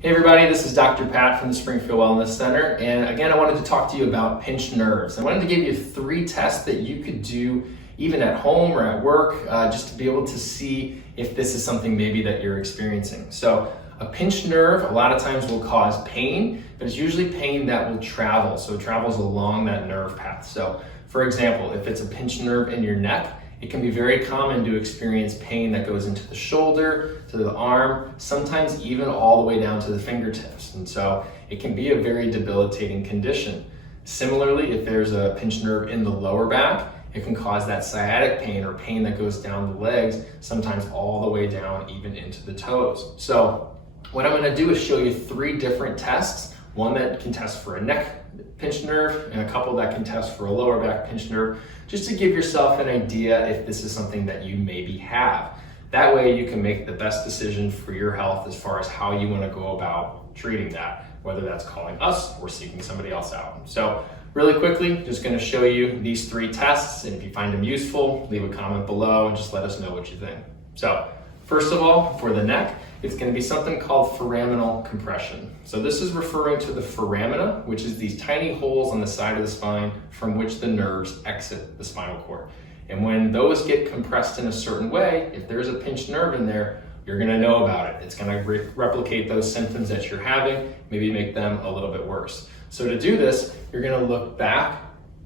Hey everybody, this is Dr. Pat from the Springfield Wellness Center, and again I wanted to talk to you about pinched nerves. I wanted to give you 3 tests that you could do even at home or at work just to be able to see if this is something maybe that you're experiencing. So a pinched nerve a lot of times will cause pain, but it's usually pain that will travel, so it travels along that nerve path. So for example, if it's a pinched nerve in your neck, it can be very common to experience pain that goes into the shoulder, to the arm, sometimes even all the way down to the fingertips. And so it can be a very debilitating condition. Similarly, if there's a pinched nerve in the lower back, it can cause that sciatic pain or pain that goes down the legs, sometimes all the way down even into the toes. So what I'm going to do is show you 3 different tests, one that can test for a neck pinched nerve and a couple that can test for a lower back pinched nerve, just to give yourself an idea if this is something that you maybe have. That way you can make the best decision for your health as far as how you want to go about treating that, whether that's calling us or seeking somebody else out. So really quickly, just going to show you these 3 tests, and if you find them useful, leave a comment below and just let us know what you think. So first of all, for the neck, it's going to be something called foraminal compression. So this is referring to the foramina, which is these tiny holes on the side of the spine from which the nerves exit the spinal cord. And when those get compressed in a certain way, if there's a pinched nerve in there, you're going to know about it. It's going to replicate those symptoms that you're having, maybe make them a little bit worse. So to do this, you're going to look back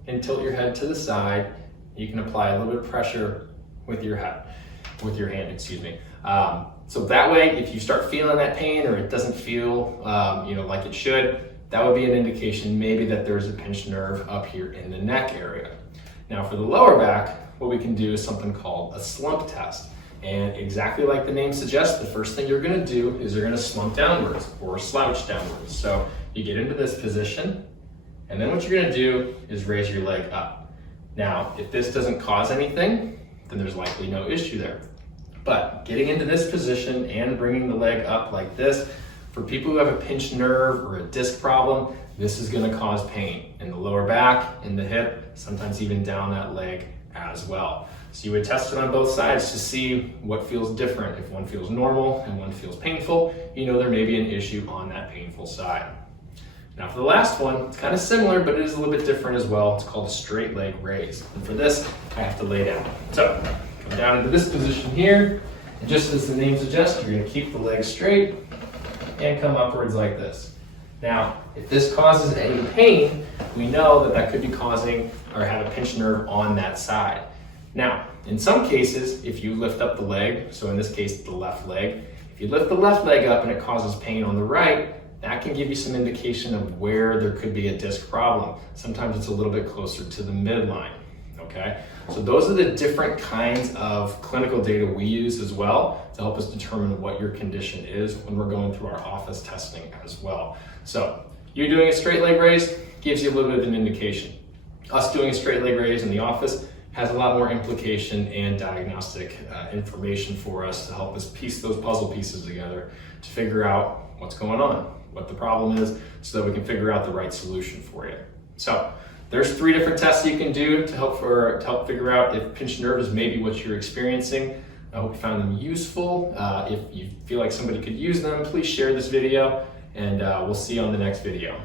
and tilt your head to the side. You can apply a little bit of pressure with your hand, So that way, if you start feeling that pain or it doesn't feel like it should, that would be an indication maybe that there's a pinched nerve up here in the neck area. Now for the lower back, what we can do is something called a slump test. And exactly like the name suggests, the first thing you're going to do is you're going to slump downwards or slouch downwards. So you get into this position, and then what you're going to do is raise your leg up. Now, if this doesn't cause anything, then there's likely no issue there. But getting into this position and bringing the leg up like this, for people who have a pinched nerve or a disc problem, this is going to cause pain in the lower back, in the hip, sometimes even down that leg as well. So you would test it on both sides to see what feels different. If one feels normal and one feels painful, you know there may be an issue on that painful side. Now for the last one, it's kind of similar, but it is a little bit different as well. It's called a straight leg raise. And for this, I have to lay down. So come down into this position here, and just as the name suggests, you're going to keep the legs straight and come upwards like this. Now, if this causes any pain, we know that that could be causing or have a pinched nerve on that side. Now, in some cases, if you lift up the leg, so in this case, the left leg, if you lift the left leg up and it causes pain on the right, that can give you some indication of where there could be a disc problem. Sometimes it's a little bit closer to the midline, okay? So those are the different kinds of clinical data we use as well to help us determine what your condition is when we're going through our office testing as well. So you doing a straight leg raise gives you a little bit of an indication. Us doing a straight leg raise in the office has a lot more implication and diagnostic information for us to help us piece those puzzle pieces together to figure out what's going on, what the problem is, so that we can figure out the right solution for you. So there's 3 different tests you can do to help figure out if pinched nerve is maybe what you're experiencing. I hope you found them useful. If you feel like somebody could use them, please share this video, and we'll see you on the next video.